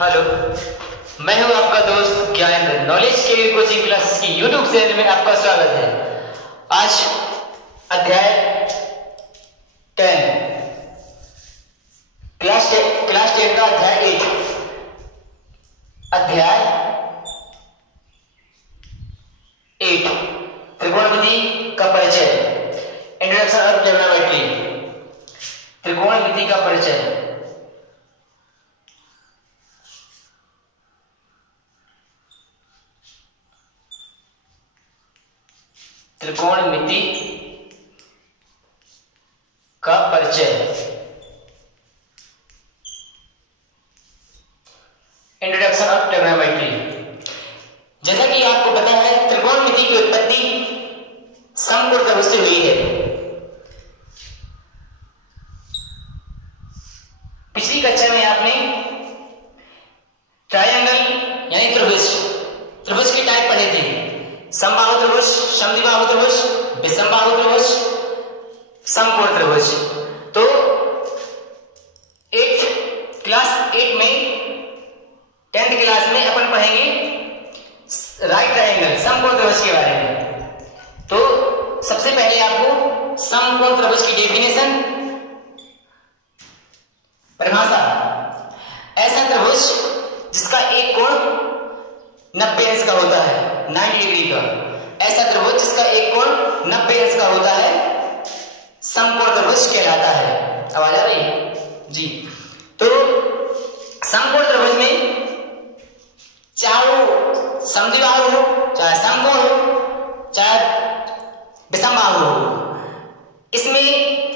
Hello, मैं हूं आपका दोस्त ज्ञानेंद्र। नॉलेज के कोचिंग क्लासेस की यूट्यूब चैनल में आपका स्वागत है। आज अध्याय 10 क्लास 10 का अध्याय 8 त्रिकोणमिति का परिचय, इंट्रोडक्शन ऑफ ट्रिग्नोमेट्री। त्रिकोणमिति का परिचय। त्रिकोणमिति का परिचय, इंट्रोडक्शन ऑफ ट्रिग्नोमेट्री। जैसा कि आपको पता है, त्रिकोणमिति की उत्पत्ति समकोण त्रिभुज से हुई है। पिछली कक्षा में आपने ट्रायंगल यानी त्रिभुज की टाइप पढ़े थे। समबाहु त्रिभुज, समद्विबाहु त्रिभुज, विषमबाहु त्रिभुज, समकोण त्रिभुज। तो क्लास 8 में 10th क्लास में अपन पढ़ेंगे राइट ट्रायंगल, समकोण त्रिभुज के बारे में। तो सबसे पहले आपको समकोण त्रिभुज की डेफिनेशन, परिभाषा। ऐसा त्रिभुज जिसका एक कोण 90 अंश का होता है, 90 डिग्री का। ऐसा त्रिभुज जिसका एक कोण 90 अंश का होता है समकोण त्रिभुज कहलाता है। आवाज आ रही है जी? तो समकोण त्रिभुज में चाहे वो समद्विबाहु हो, चाहे समकोण हो, चाहे विषमबाहु हो, इसमें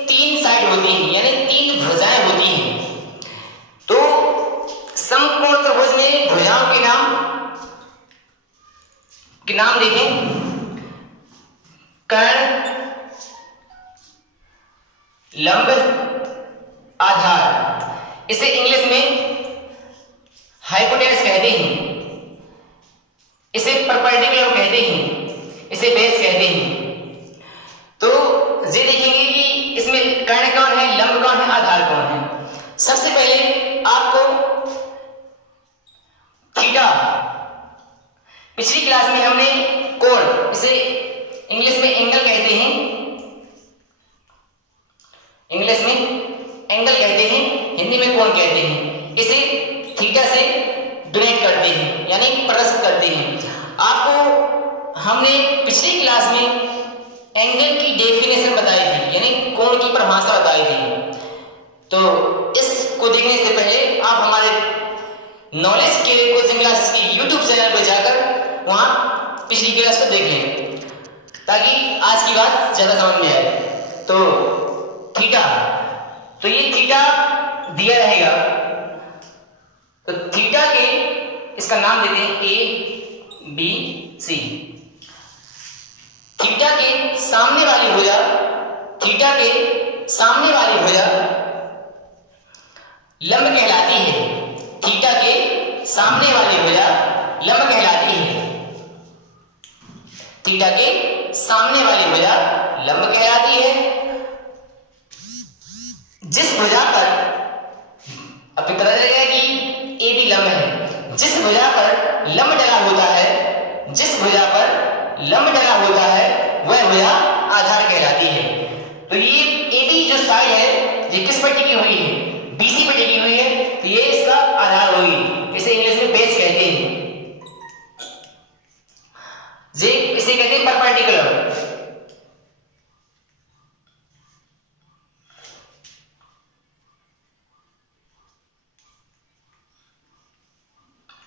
3 साइड होती हैं, यानी 3 भुजाएं होती हैं। तो समकोण त्रिभुज में भुजाओं के नाम देखें। कर्ण, लंब, आधार। इसे इंग्लिश में हाइपोटेनस कहते हैं, इसे परपेंडिकुलर कहते हैं, इसे बेस कहते हैं। तो ये देखेंगे कि इसमें कर्ण कौन है, लंब कौन है, आधार कौन है। सबसे पहले आपको थीटा, पिछली क्लास में हमने कोण, इसे इंग्लिश में एंगल कहते हैं, इंग्लिश में एंगल कहते हैं, हिंदी में कोण कहते हैं। इसे थीटा से डिनोट करते हैं, यानी प्रदर्शित करते हैं। आपको हमने पिछली क्लास में एंगल की डेफिनेशन बताई थी, यानी कोण की परिभाषा बताई थी। तो इसको देखने से पहले आप हमारे नॉलेज के कोचिंग क्लासेस की यूट्यूब चैनल पर जाकर वहां पिछली क्लास को देख लें, ताकि आज की बात ज्यादा समझ में आए। तो थीटा, तो ये थीटा दिया रहेगा। तो थीटा के इसका नाम देते हैं ABC। थीटा के सामने वाली भुजा, थीटा के सामने वाली भुजा लंब कहलाती है। थीटा के सामने वाली भुजा लंब कहलाती है। थीटा के सामने वाली भुजा लंब कहलाती है। जिस भुजा पर, अब पता चलेगा कि ए भी लंब है। जिस भुजा पर लंब डला होता है, जिस भुजा पर लंब डला होता है, वह भुजा आधार कहलाती है। तो ये ए बी जो साइड है, ये किस पर टिकी हुई है? BC पर टिकी हुई है, तो ये इसका आधार होगी। इसे इंग्लिश में बेस कहते हैं। इसे कहते हैं परपेंडिकुलर।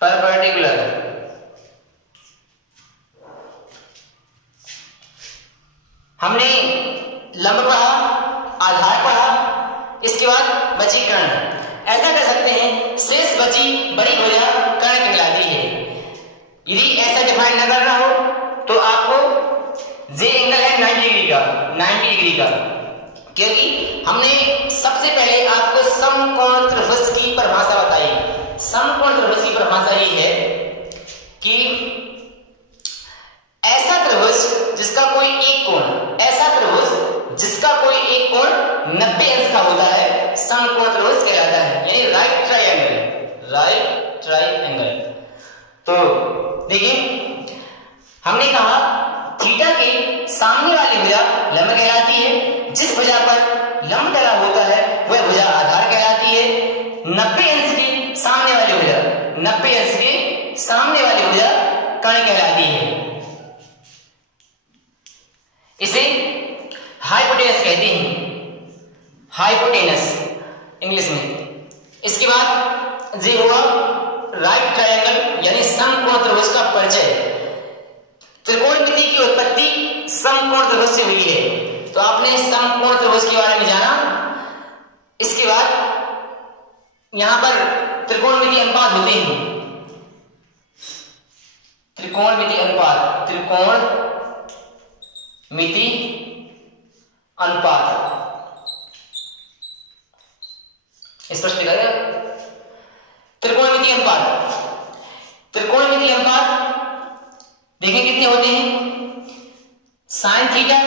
परपेंडिकुलर। हमने लंब पढ़ा, आधार पढ़ा, इसके बाद बची कर्ण। ऐसा कह सकते हैं शेष बची बड़ी भुजा कर्ण कहलाती है। यदि ऐसा डिफाइन न करना हो तो आपको जे एंगल है 90 डिग्री का, क्योंकि हमने सबसे पहले आपको समकोण त्रिभुज की परिभाषा बताई। समकोण त्रिभुज की परिभाषा ये है कि ऐसा त्रिभुज जिसका कोई एक कोण, ऐसा त्रिभुज जिसका कोई एक कोण 90 अंश का होता है, समकोण त्रिभुज कहलाता है, यानी राइट ट्रायंगल, राइट ट्रायंगल। तो देखिए हमने कहा थीटा के सामने वाली भुजा लंब कहलाती है, जिस भुजा पर लंब डला होता है वह भुजा आधार कहलाती है। 90 अंश के सामने वाली भुजा, 90 अंश के सामने वाली भुजा कर्ण कहलाती है। इसे हाइपोटेनस कहते हैं, हाइपोटेनस इंग्लिश में। इसके बाद ये हुआ राइट ट्रायंगल यानी समकोण त्रिभुज का परिचय। त्रिकोणमिति की उत्पत्ति समकोण त्रिभुज से हुई है, तो आपने समकोण त्रिभुज के बारे में जाना। इसके बाद यहां पर त्रिकोणमिति अनुपात होते हैं, त्रिकोणमिति अनुपात, त्रिकोणमिति अनुपात स्पष्ट लिखा गया। त्रिकोणमिति अनुपात, त्रिकोणमिति अनुपात देखें कितने होते हैं, sine theta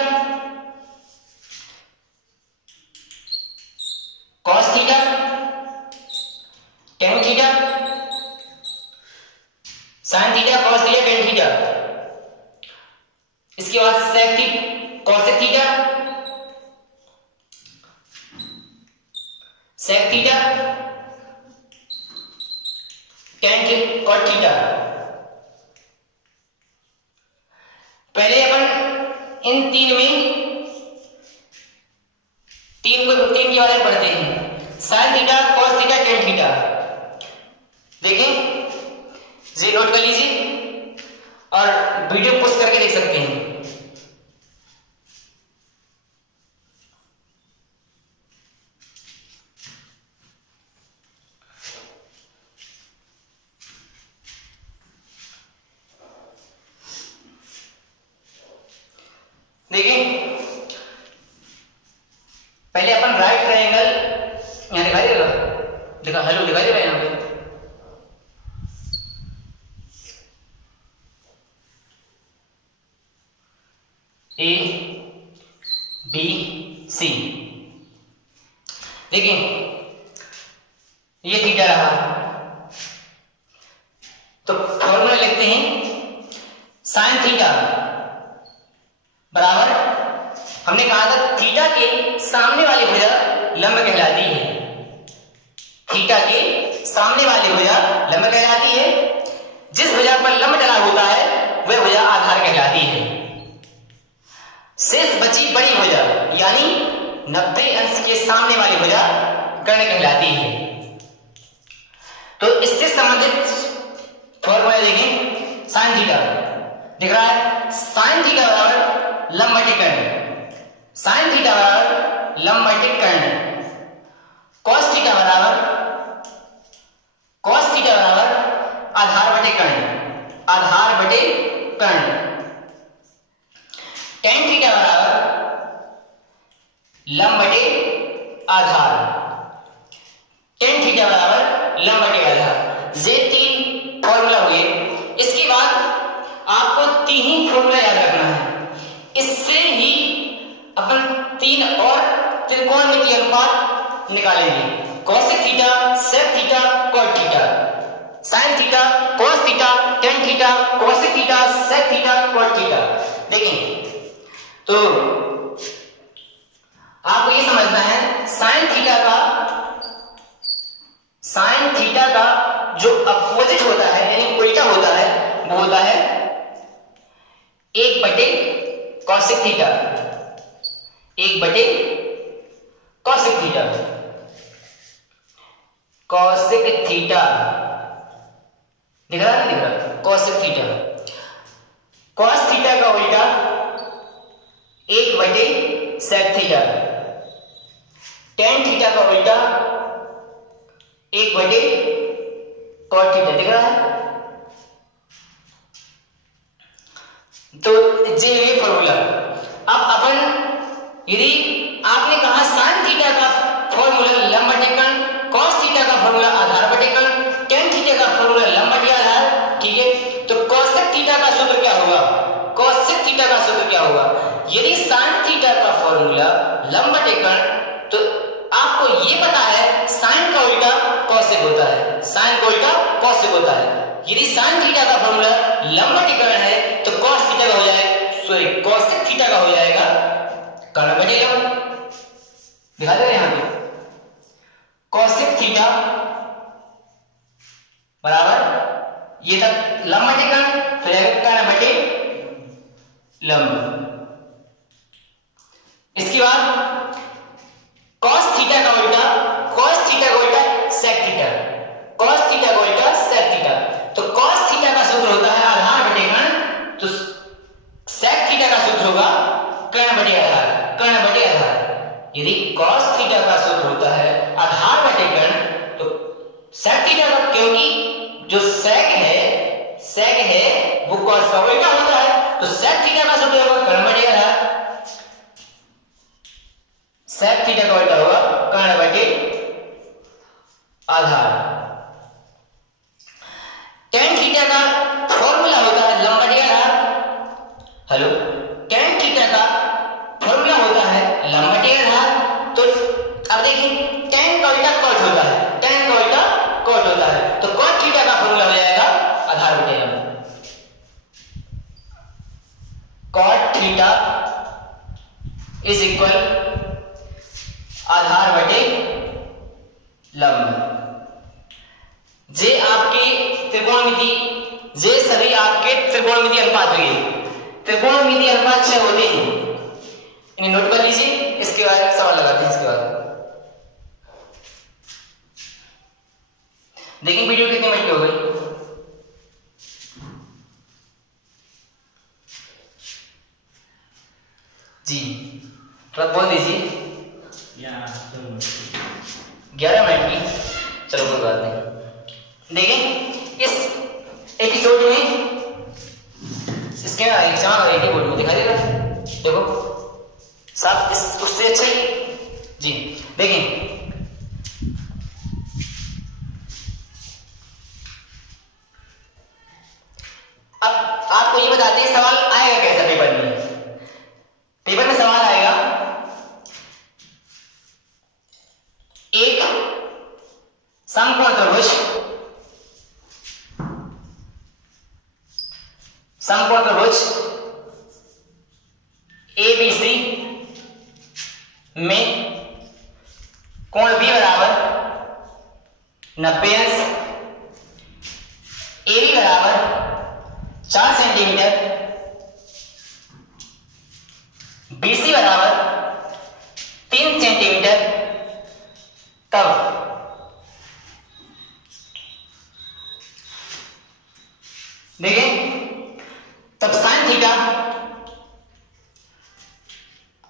cos theta tan theta, sine theta cos theta tan theta. इसके बाद sec cosec theta, sec theta tan cot theta. पहले अपन इन तीन के बारे में पढ़ते हैं, sine theta cos theta tan theta. देखें जी, नोट कर लीजिए और वीडियो पोस्ट करके देख सकते हैं। देखिए पहले अपन राइट ट्रायंगल यहां दिखाई देगा, देखा हेलो दिखाई दे रहा है यहां पे। ए बी सी, देखिए ये थीटा रहा, तो फॉर्मूला लिखते हैं साइन थीटा बराबर, हमने कहा था थीटा के सामने वाली भुजा लंब कहलाती है, थीटा के सामने वाली भुजा लंब कहलाती है, जिस भुजा पर लंब डला होता है वह भुजा आधार कहलाती है। शेष बची बड़ी भुजा यानी 90 अंश के सामने वाली भुजा कर्ण कहलाती है। तो इससे संबंधित फॉर्मूला देखें, साइन थीटा दिख रहा है, साइन थीटा बराबर लंब बटे कर्ण, साइन थीटा बराबर लंब बटे कर्ण, कॉस थीटा बराबर आधार बटे कर्ण, आधार बटे कर्ण, टेन थीटा बराबर लंब बटे आधार, टेन थीटा बराबर लंब बटे आधार। ये तीन फॉर्मूला हुए। इसके बाद आपको तीन ही फॉर्मूला याद रखना है, इससे ही अपन तीन और त्रिकोणमिति अनुपात निकालेंगे, cosec theta, sec theta, cot theta, sine theta, cos theta, tan theta, cosec theta, sec theta, cot theta. देखें तो आपको ये समझना है साइन थीटा का जो अपोजिट होता है यानी उल्टा होता है वो होता है 1 बटे कॉसेक थीटा, 1 बटे कॉसेक थीटा, कॉसेक थीटा दिख रहा है नहीं दिख रहा, कॉसेक थीटा, कॉस थीटा का उल्टा 1 बटे सेक थीटा, टेन थीटा का उल्टा 1 बटे कॉट थीटा दिख रहा है। तो ये फॉर्मूला। अब अपन यदि आपने कहा साइन थीटा का फॉर्मूला लंब बटे कर्ण, कॉस थीटा का फॉर्मूला आधार बटे कर्ण, टेन थीटा का फॉर्मूला लंब बटे आधार, ठीक है, तो कॉसेक थीटा का सूत्र क्या होगा, कॉसेक थीटा का सूत्र क्या होगा, यदि साइन थीटा का फॉर्मूला लंब बटे कर्ण तो आप आपको ये पता है साइन का उल्टा कॉसेक होता है, साइन का उल्टा कॉसेक होता है। यदि साइन थीटा का फॉर्मूला लंबवतीकरण है तो कॉस थीटा का हो जाएगा, सॉरी कॉसेक थीटा का हो जाएगा कर्ण बटे लंब। दिखा दे यहां पे कॉसेक थीटा बराबर ये तक लंबवतीकरण तो जाएगा कर्ण बटे लंब। इसके बाद cos थीटा का उल्टा, cos थीटा का उल्टा sec थीटा, cos थीटा का उल्टा sec थीटा। तो cos थीटा का सूत्र होता है आधार बटे कर्ण, तो sec थीटा का सूत्र होगा कर्ण बटे आधार, कर्ण बटे आधार। यदि cos थीटा का सूत्र होता है आधार बटे कर्ण तो sec थीटा का, क्योंकि जो sec है वो cos का उल्टा होता है, तो sec थीटा का सूत्र होगा कर्ण बटे आधार, sec थीटा का उल्टा होगा कर्ण बटे आधार। tan थीटा का फॉर्मूला होता है लंब बटे आधार। हेलो, tan थीटा का फॉर्मूला होता है लंब बटे आधार। तो अब देखिए tan का उल्टा cot होता है, tan का उल्टा cot होता है, तो cot थीटा का फॉर्मूला हो जाएगा आधार बटे लंब। cot थीटा इज इक्वल आधार बटे लंब। जे आपके त्रिकोणमिति, जे सभी आपके त्रिकोणमिति अनुपात हुए, त्रिकोणमिति अनुपात 6 होते हैं, इन्हें नोट कर लीजिए। इसके बाद सवाल लगाते हैं। इसके बाद देखिए वीडियो कितने मिनट की हो गई। जी थोड़ा बोल दीजिए। 11 मिनट की, चलो कोई बात नहीं। देखिए इस एपिसोड में इसके एग्जाम एक ही बोर्ड में दिखाई देगा, देखो साफ इस उससे अच्छा जी। देखिए अब आपको ये बताते हैं सवाल आएगा कैसा पेपर में। पेपर में सवाल आएगा एक समकोण त्रिभुज, समकोण त्रिभुज ABC में कोण B बराबर 90 अंश, AB बराबर 4 सेंटीमीटर, BC बराबर 3 सेंटीमीटर, तब देखिए तब साइन थीटा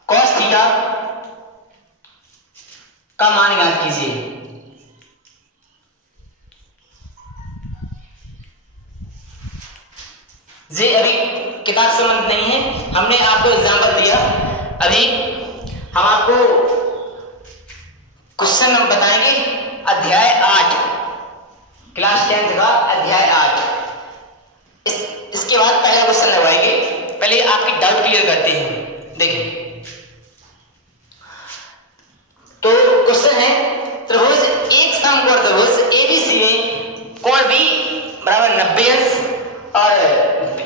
कॉस थीटा का मान ज्ञात कीजिए। जे अभी किताब संबंध नहीं है, हमने आपको एग्जाम्पल दिया। अभी हम आपको क्वेश्चन हम बताएंगे अध्याय 8, क्लास 10th का अध्याय 8। इसके बाद पहला क्वेश्चन लगवाएंगे। पहले आपकी डाउट क्लियर करते हैं। देखिए तो क्वेश्चन है त्रिभुज, एक समकोण त्रिभुज ABC में कोण B बराबर 90 अंश और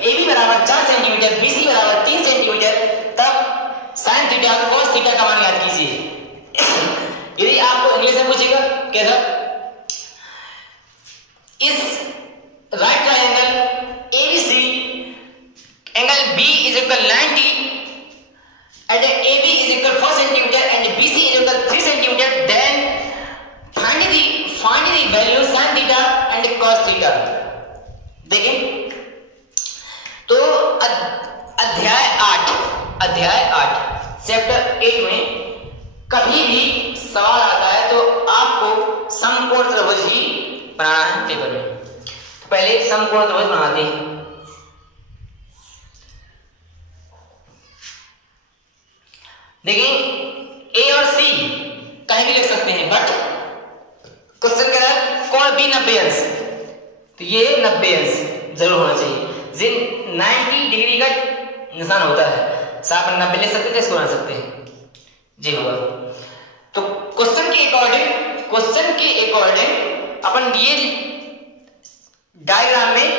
AB बराबर 4 सेंटीमीटर, BC बराबर 3 सेंटीमीटर, तब साइन थीटा कॉस थीटा का मान ज्ञात कीजिए। यदि आपको इंग्लिश में पूछेगा कैसा, इस right triangle ABC angle B is equal 90 and AB is equal 4 centimeter and BC is equal 3 centimeter, then find the value sin theta and cos theta। देखें तो अध्याय 8 चैप्टर 8 में कभी भी सवाल आता है तो आपको समकोण त्रिभुज ही बनाना है पेपर में। तो पहले समकोण त्रिभुज बनाते हैं। देखिए ए और सी कहीं भी लिख सकते हैं, बट क्वेश्चन कह रहा है कोण बी 90 अंश, तो ये 90 अंश जरूर होना चाहिए। जिन 90 डिग्री का निशान होता है, साफ 90 ले सकते थे, इसको बना सकते हैं जी होगा। तो क्वेश्चन के अकॉर्डिंग अपन ये डायग्राम में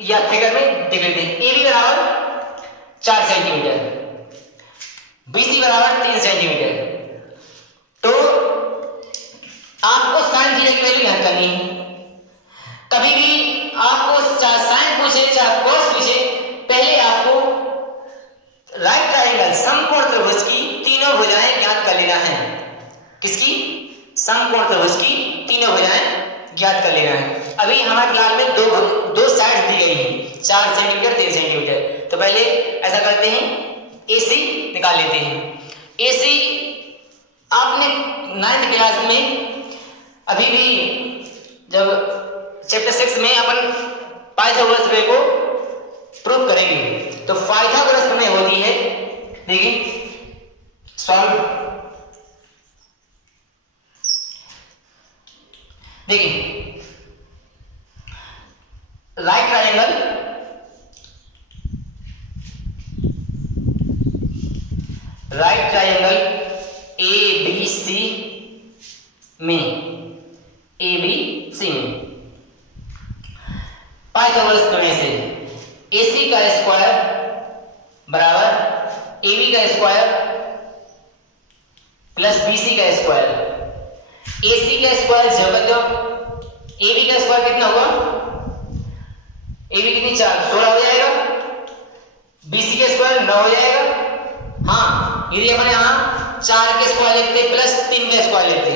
या फिगर में देख लेते हैं। ए बी बराबर 4 सेंटीमीटर, BC बराबर 3 सेंटीमीटर। तो आपको साइन थीटा की वैल्यू ज्ञात करनी है। कभी भी आपको चाहे साइन पूछे चाहे कॉस पूछे, पहले आपको राइट ट्रायंगल समकोण त्रिभुज की तीनों भुजाएं ज्ञात कर लेना है। किसकी? समकोण त्रिभुज की तीनों भुजाएं ज्ञात कर लेना है। अभी हमारे क्लास में दो साइड दी गई है, 4 सेंटीमीटर 3 सेंटीमीटर। तो पहले ऐसा करते हैं, AC निकाल लेते हैं। AC आपने 9th क्लास में अभी भी जब चैप्टर 6 में अपन पाइथागोरस प्रमेय को प्रूव करेंगे, तो पाइथागोरस प्रमेय होती है, देखिए सॉल्व, देखिए राइट ट्रायंगल ABC में पाइथागोरस प्रमेय से AC का स्क्वायर बराबर AB का स्क्वायर प्लस BC का स्क्वायर। AC का स्क्वायर 0, AB का स्क्वायर कितना हुआ? AB कितनी 4, 16 हो जाएगा। BC का स्क्वायर 9 हो जाएगा। हाँ, यदि अपन यहाँ 4 के स्क्वायर लेते प्लस 3 का स्क्वायर लेते,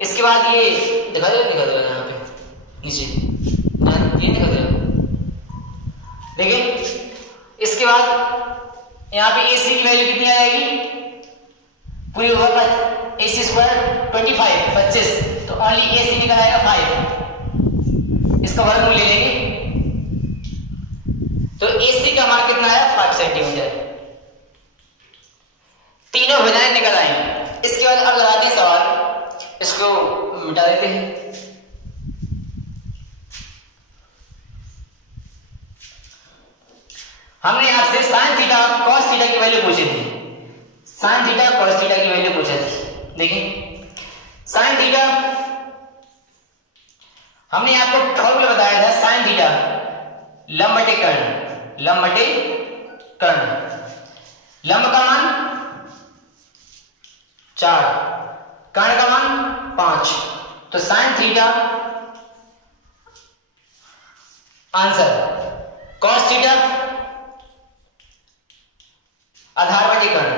इसके बाद ये दिखा दो यहाँ पे नीचे, ये दिखा दो। देखिए इसके बाद यहाँ पे AC की वैल्यू कितनी आएगी? पूरी होगा AC स्क्वायर 25, तो ओनली AC निकल आएगा 5। इसका वर्गमूल ले लेंगे, तो AC का मान कितना आया? 5 सेंटीमीटर। तीनों भुजाएं निकल आई। इसके बाद अब लगाते हैं सवाल, इसको मिटा देते हैं। हमने आपसे साइन थीटा कॉस थीटा की वैल्यू पूछी थी, साइन थीटा कॉस थीटा की वैल्यू पूछी थी। देखिए साइन थीटा हमने आपको फॉर्मूला बताया था, साइन थीटा लंब बटे कर्ण, लंब बटे कर्ण। लंब का मान 4, कर्ण का मान 5, तो sine theta answer. Cos theta आधार बटे कर्ण,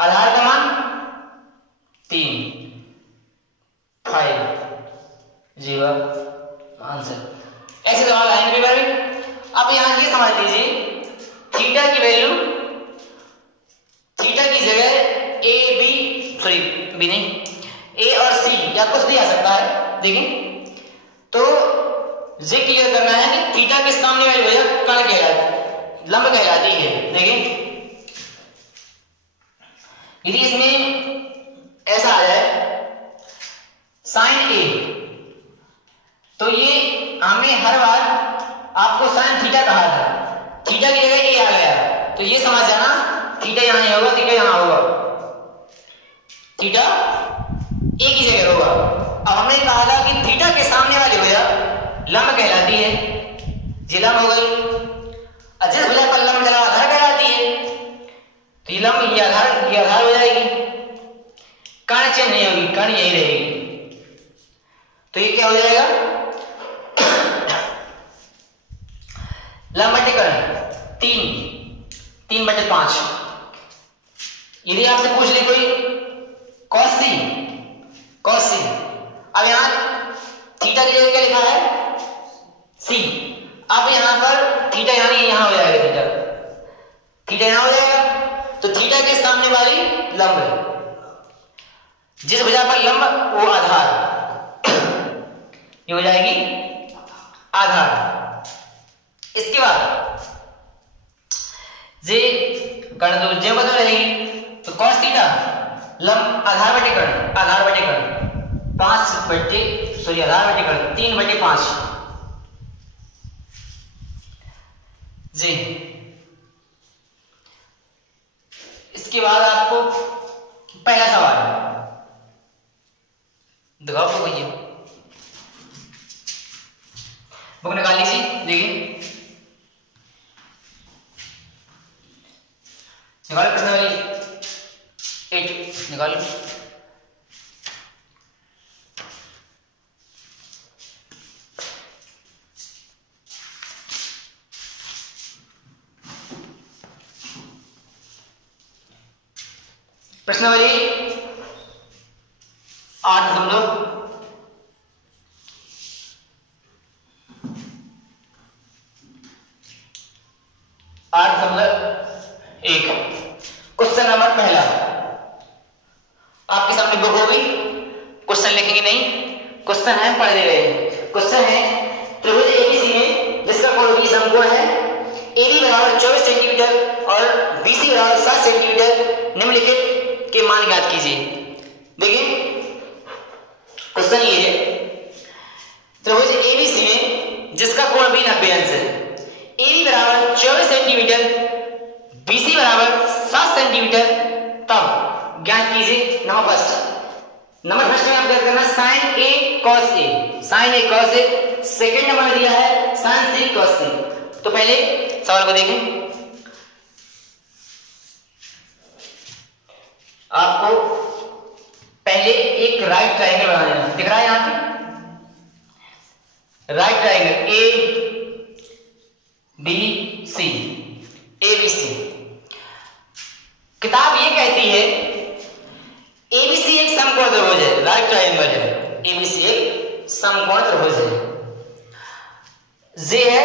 आधार का मान 3, 5 जीवा आंसर। ऐसे सवाल आएंगे पेपर में। अब यहां ये समझ लीजिए, थीटा की वैल्यू, थीटा की जगह बी नहीं, A और C या कुछ भी आ सकता है। देखिए तो ये क्लियर करना है कि थीटा के सामने वाली वजह कर्ण कहलाती, लंब कहलाती है। देखिए यदि इसमें ऐसा आ जाए साइन A, तो ये हमें हर बार आपको साइन थीटा कहा था, थीटा की जगह A आ गया, तो ये समझ जाना थीटा यहां नहीं होगा, थीटा यहां होगा, थीटा A की जगह होगा। अब हमने कहा था कि थीटा के सामने वाली वजह लंब कहलाती है, ये लंब हो गई। जिस वजह पर लंब चला आधार कहलाती है, तो ये लंब ये आधार हो जाएगी, कर्ण चेंज नहीं होगी, कर्ण यही रहेगी। तो ये क्या हो जाएगा? लंब बटे कर्ण 3/5। यदि आपसे पूछ ले कोई कॉस सी, अब यहां थीटा की जगह क्या लिखा है? C। अब यहां पर थीटा यहां हो जाएगा, थीटा यहां हो जाएगा, तो थीटा के सामने वाली लंब, जिस भुजा पर लंब वो आधार, ये हो जाएगी आधार। इसके बाद जे कर्ण तो जे बदल रहेगी, तो कॉस थीटा लंब आधार बटे कर्ण, आधार बटे कर्ण 3/5 जी। इसके बाद आपको पहला सवाल, दिखाओ बुक भैया, बुक निकाल लीजिए, देखिए निकालो प्रश्नावली 8 निकालो। प्रश्नावली 8.1 क्वेश्चन नंबर पहला। आपके सामने बुक होगी, क्वेश्चन लिखेंगे नहीं, क्वेश्चन है पढ़ दे रहे हैं। क्वेश्चन है त्रिभुज एबीसी में जिसका कोण बी समकोण है, एबी बराबर 24 सेंटीमीटर और बीसी बराबर 7 सेंटीमीटर, निम्नलिखित के मान ज्ञात कीजिए। देखिए क्वेश्चन ये है, त्रिभुज एबीसी में जिसका कोण बी 90 अंश है, एबी बराबर 24 सेंटीमीटर, बीसी बराबर 7 सेंटीमीटर, तब ज्ञात कीजिए। नंबर फर्स्ट में आप क्या करना, sign A cos A, sign A cos A. Second number में दिया है साइन सी कॉस सी। तो पहले सवाल को देखें, आपको पहले एक राइट ट्रायंगल बनाना है, दिख रहा है यहां पे right triangle A B C, A B C. किताब ये कहती है एबीसी एक समकोण त्रिभुज है, राइट ट्रायंगल है, एबीसी एक समकोण त्रिभुज है। जे है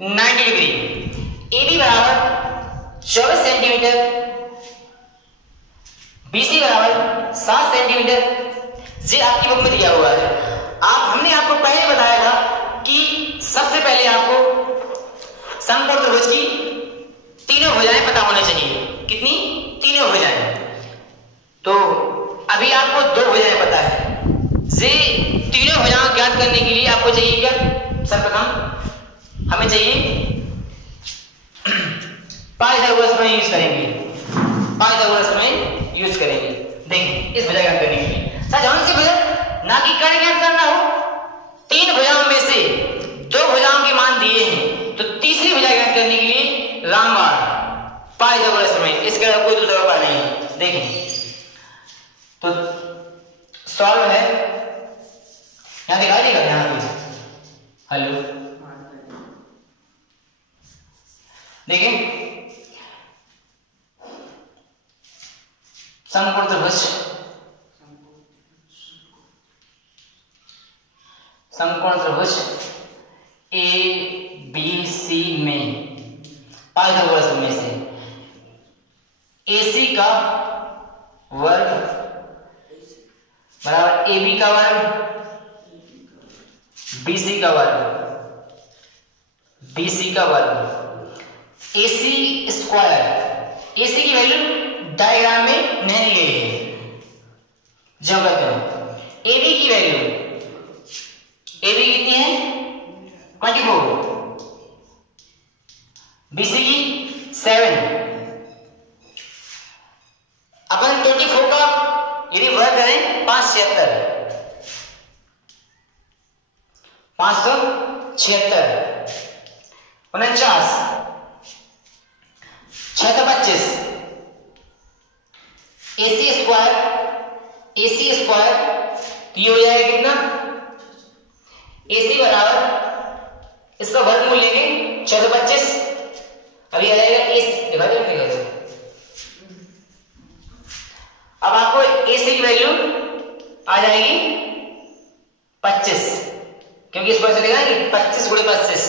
90 डिग्री, एबी बराबर 24 सेंटीमीटर, बीसी बराबर 7 सेंटीमीटर। जे आपकी बुक में दिया हुआ है। हमने आपको पहले बताया था कि सबसे पहले आपको समकोण त्रिभुज की तीनों भुजाएं पता होनी चाहिए। कितनी? तीनों भुजाएं। तो अभी आपको 2 भुजाएं पता है। जे तीनों भुजाएं ज्ञात करने के लिए आपको चाहिए क्या? सर्वप्रथम हमें चाहिए पाइथागोरस में यूज करेंगे, पाइथागोरस में यूज करेंगे। देखिए इस भुजा ज्ञात करने के लिए कौन सी भुजा, ना कि कर्ण ज्ञात करना हो, 3 भुजाओं में से 2 भुजाओं के मान दिए हैं, तो तीसरी भुजा ज्ञात करने के लिए रामबाण पाइथागोरस में, इसके अलावा कोई दूसरा उपाय नहीं है। देखें तो सॉल्व है, यहां दिखा देगा, यहां पे हेलो देखें समकोण त्रिभुज, समकोण त्रिभुज ए बी सी में पाइथागोरस में से AC का वर्ग बराबर AB का वर्ग, BC का वर्ग, BC का वर्ग, AC स्क्वायर। AC की वैल्यू डायग्राम में नहीं ली गई है, जो कहते हैं AB की वैल्यू, AB कितनी है 24, BC की 7। अपन 24 का यदि वर्ग करें 576, 576 49 625, AC स्क्वायर, AC स्क्वायर तो ये हो जाएगा कितना, AC बराबर इसका वर्गमूल लेंगे 625, अभी आ जाएगा AC, दिखा दो। अब आपको AC की वैल्यू आ जाएगी 25, क्योंकि इस पर चलेगा कि 25 × 25